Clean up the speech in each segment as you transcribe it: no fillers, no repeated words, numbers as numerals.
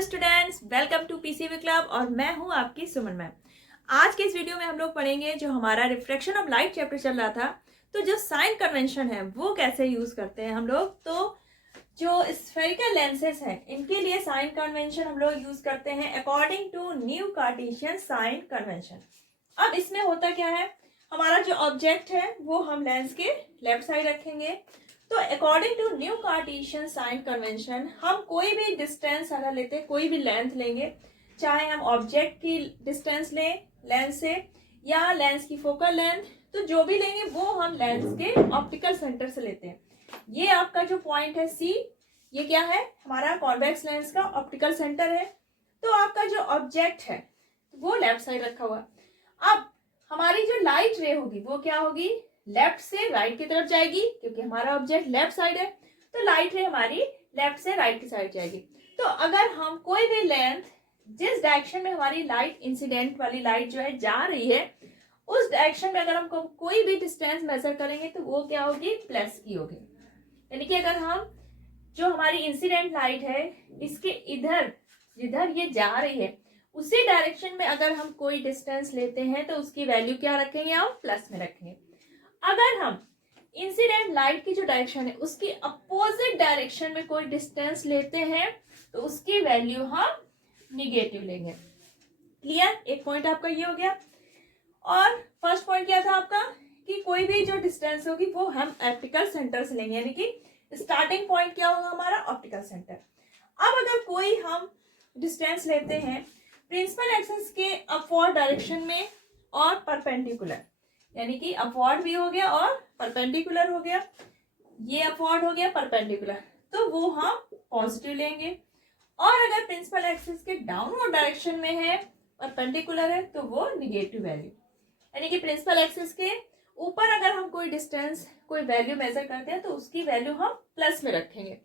Hello students, welcome to PCB club और मैं हूं आपकी सुमन मैम। आज के इस वीडियो में हम लोग पढ़ेंगे जो हमारा रिफ्रैक्शन ऑफ लाइट चैप्टर चल रहा था। तो जो साइन कन्वेंशन है वो कैसे यूज करते हैं हम लोग। तो जो स्फेरिकल लेंसेज हैं इनके लिए साइन कन्वेंशन हम लोग यूज करते हैं according to new Cartesian sign convention. अब इसमें होता क्या है, हमारा जो ऑब्जेक्ट है वो हम लेंस के लेफ्ट साइड रखेंगे। तो according to new Cartesian sign convention हम कोई भी डिस्टेंस अगर लेते हैं, कोई भी लेंथ लेंगे, चाहे हम ऑब्जेक्ट की डिस्टेंस लें लेंस से या लेंस की फोकल लेंथ, तो जो भी लेंगे वो हम लेंस के ऑप्टिकल सेंटर से लेते हैं। ये आपका जो पॉइंट है सी, ये क्या है, हमारा कॉन्वेक्स लेंस का ऑप्टिकल सेंटर है। तो आपका जो ऑब्जेक्ट है वो लेफ्ट साइड रखा हुआ। अब हमारी जो लाइट रे होगी वो क्या होगी, लेफ्ट से राइट की तरफ जाएगी, क्योंकि हमारा ऑब्जेक्ट लेफ्ट साइड है। तो लाइट रे हमारी लेफ्ट से राइट की साइड जाएगी। तो अगर हम कोई भी लेंथ, जिस डायरेक्शन में हमारी लाइट, इंसिडेंट वाली लाइट जो है जा रही है, उस डायरेक्शन में अगर हम कोई भी डिस्टेंस मेजर करेंगे तो वो क्या होगी, प्लस की होगी। यानी कि अगर हम जो हमारी इंसिडेंट लाइट है इसके इधर जिधर ये जा रही है उसी डायरेक्शन में अगर हम कोई डिस्टेंस लेते हैं तो उसकी वैल्यू क्या रखेंगे, हम प्लस में रखेंगे। अगर हम इंसिडेंट लाइट की जो डायरेक्शन है उसकी अपोजिट डायरेक्शन में कोई डिस्टेंस लेते हैं तो उसकी वैल्यू हम निगेटिव लेंगे। क्लियर, एक पॉइंट आपका ये हो गया। और फर्स्ट पॉइंट क्या था आपका कि कोई भी जो डिस्टेंस होगी वो हम ऑप्टिकल सेंटर से लेंगे, यानी कि स्टार्टिंग पॉइंट क्या होगा हमारा, ऑप्टिकल सेंटर। अब अगर कोई हम डिस्टेंस लेते हैं प्रिंसिपल एक्सिस के अपवर्ड डायरेक्शन में और परपेंडिकुलर, यानी कि अपवर्ड भी हो गया और परपेंडिकुलर हो गया, ये अपवर्ड हो गया परपेंडिकुलर, तो वो हम पॉजिटिव लेंगे। और अगर प्रिंसिपल एक्सिस के डाउनवर्ड डायरेक्शन में है, परपेंडिकुलर है, तो वो निगेटिव वैल्यू, यानी कि प्रिंसिपल एक्सिस के ऊपर अगर हम कोई डिस्टेंस, कोई वैल्यू मेजर करते हैं तो उसकी वैल्यू हम प्लस में रखेंगे।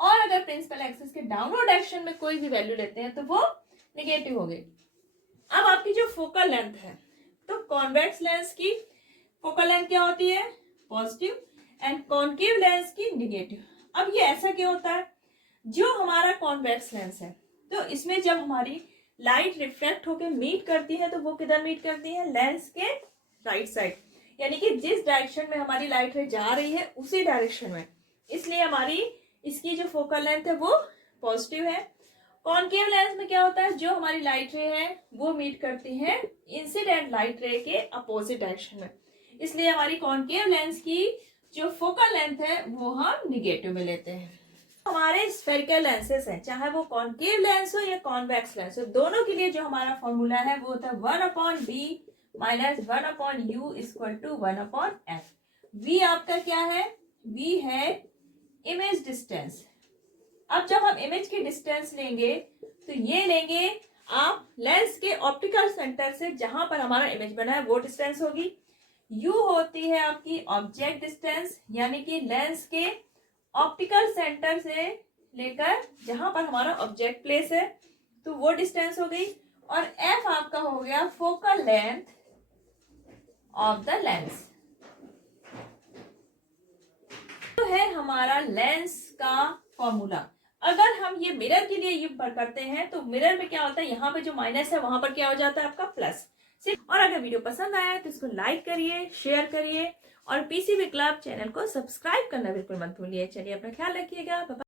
और अगर प्रिंसिपल एक्सिस के डाउनवर्ड डायरेक्शन में कोई भी वैल्यू लेते हैं तो वो निगेटिव हो गई। अब आपकी जो फोकल लेंथ है, तो कॉन्वेक्स लेंस की फोकल लेंथ क्या होती है, पॉजिटिव, एंड कॉन्केव लेंस की निगेटिव। अब ये ऐसा क्यों होता है, जो हमारा कॉन्वेक्स लेंस है तो इसमें जब हमारी लाइट रिफ्लेक्ट होकर मीट करती है तो वो किधर मीट करती है, लेंस के राइट साइड, यानी कि जिस डायरेक्शन में हमारी लाइट रे जा रही है उसी डायरेक्शन में, इसलिए हमारी इसकी जो फोकल लेंथ है वो पॉजिटिव है। कॉन्केव लेंस में क्या होता है, जो हमारी लाइट रे है वो मीट करती है इंसिडेंट लाइट रे के अपोजिट डायरेक्शन में, इसलिए हमारी कॉन्केव लेंस की जो फोकल लेंथ है वो हम निगेटिव में लेते हैं। हमारे स्फेरिकल लेंसेस हैं, चाहे वो कॉन्केव लेंस हो या कॉन्वेक्स लेंस हो, दोनों के लिए जो हमारा फॉर्मूला है वो होता है 1/b minus 1/u equal to 1/f। v आपका क्या है, v है इमेज डिस्टेंस। अब जब हम इमेज की डिस्टेंस लेंगे तो ये लेंगे आप लेंस के ऑप्टिकल सेंटर से, जहां पर हमारा इमेज बना है वो डिस्टेंस होगी। u होती है आपकी ऑब्जेक्ट डिस्टेंस, यानी कि लेंस के ऑप्टिकल सेंटर से लेकर जहां पर हमारा ऑब्जेक्ट प्लेस है, तो वो डिस्टेंस हो गई। और f आपका हो गया focal length of the lens, तो है हमारा लेंस का फॉर्मूला। अगर हम ये मिरर के लिए यूज करते हैं तो मिरर में क्या होता है, यहाँ पे जो माइनस है वहां पर क्या हो जाता है आपका प्लस। और अगर वीडियो पसंद आया तो इसको लाइक करिए, शेयर करिए और पीसीबी क्लब चैनल को सब्सक्राइब करना बिल्कुल मत भूलिए। चलिए अपना ख्याल रखिएगा।